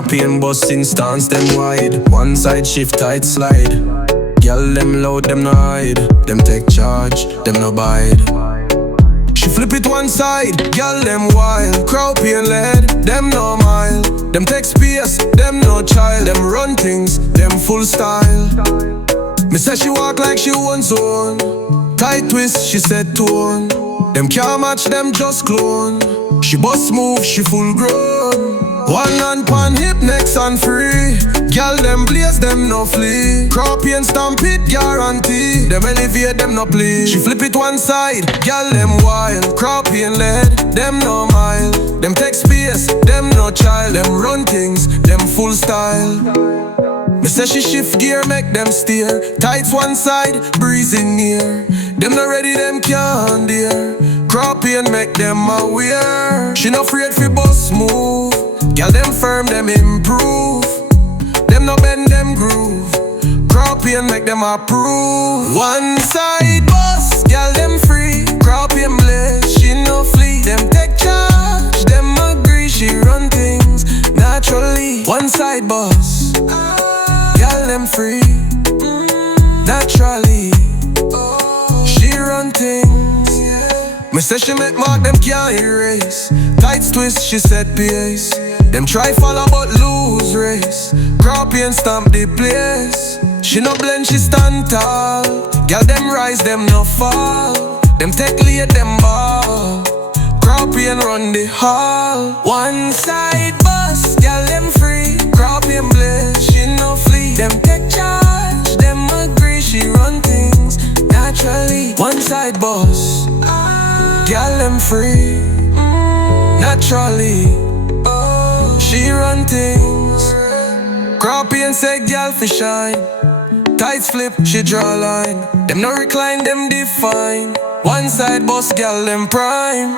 Krawpain busting stance them wide. One side shift tight slide. Girl them loud, them no hide. Them take charge, them no bide. She flip it one side, girl them wild. Krawpain led, them no mile. Them take space, them no child. Them run things, them full style. Me say she walk like she owns own. Tight twist, she said tone. Them can't match, them just clone. She bust move, she full grown. One hand pan hip, next hand free. Girl them blaze, them no flee. Krawpain stamp it, guarantee. Them elevate, them no play. She flip it one side, girl them wild. Krawpain led, them no mile. Them take space, them no child. Them run things, them full style. Me say she shift gear, make them steer. Tights one side, breezing near. Them not ready, them can't dare. Krawpain make them aware. She not afraid fi bust move. Girl them firm, them improve. Them no bend, them groove. Krawpain make them approve. One side bust, girl them free. Krawpain bless, she no flee. Them take charge, them agree. She run things naturally. One side boss, girl them free. Naturally, she run things. Me say she make mark, them can't erase. Tights twist, she said pace. Them try follow but lose race. Krawpain stamp the place. She no blend, she stand tall. Girl them rise, them no fall. Them take lead, them ball. Krawpain run the hall. One side boss, girl them free. Krawpain bless, she no flee. Them take charge, them agree. She run things naturally. One side boss, girl them free. Naturally, she run things. Krawpain say girl fi shine. Tights flip, she draw line. Them no recline, them define. One side boss, girl them prime.